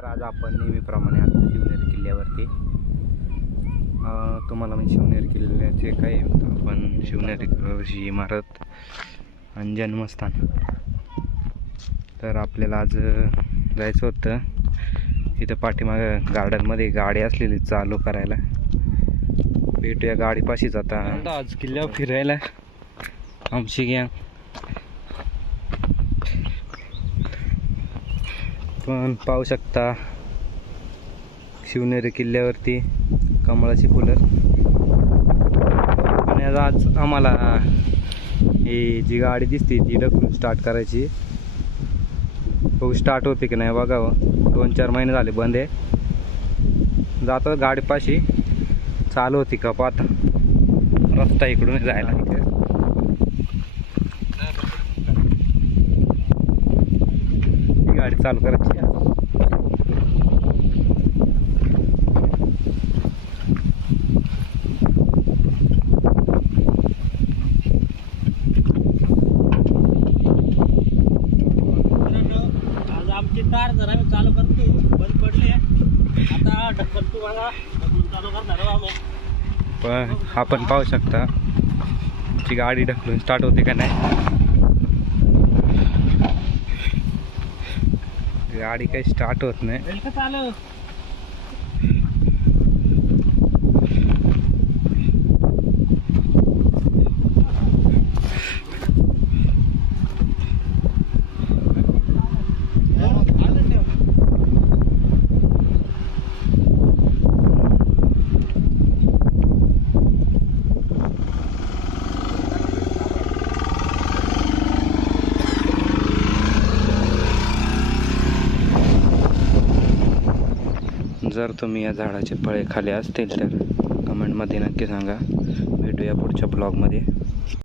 तर आज आपण नेहमीप्रमाणे आलो शिवनेरी किल्ल्यावरती. तुम्हाला मी शिवनेरी किल्ल्याचे काय आपण शिवनेरीची इमारत आणि जन्मस्थान. तर आपल्याला आज जायचं होतं इथं पाठीमागं गार्डनमध्ये गाडी असलेली चालू करायला. भेटूया गाडीपाशीच आता आज किल्ल्यावर फिरायला आमची गँग. पण पाहू शकता शिवनेरी किल्ल्यावरती कमळाची फुलं. आणि आज आम्हाला ही जी गाडी दिसते ती ढकलून स्टार्ट करायची. बघू स्टार्ट होते की नाही बघावं. 2-4 महिने झाले बंद आहे. जातो गाडीपाशी चालू होती का पाहता. रस्ता इकडून जायला ही गाडी चालू करायची. आमची कार जरा आम्ही चालू करतो बंद पडली. आता ढक्कन तुम्हाला चालू करणार आम्ही. पण आपण पाहू शकता ती गाडी ढकलून स्टार्ट होते का नाही. गाडी काही स्टार्ट होत नाही. चालू जर तुम्ही या झाडाचे फळे खाले असतील तर कमेंटमध्ये नक्की सांगा. भेटूया पुढच्या ब्लॉगमध्ये.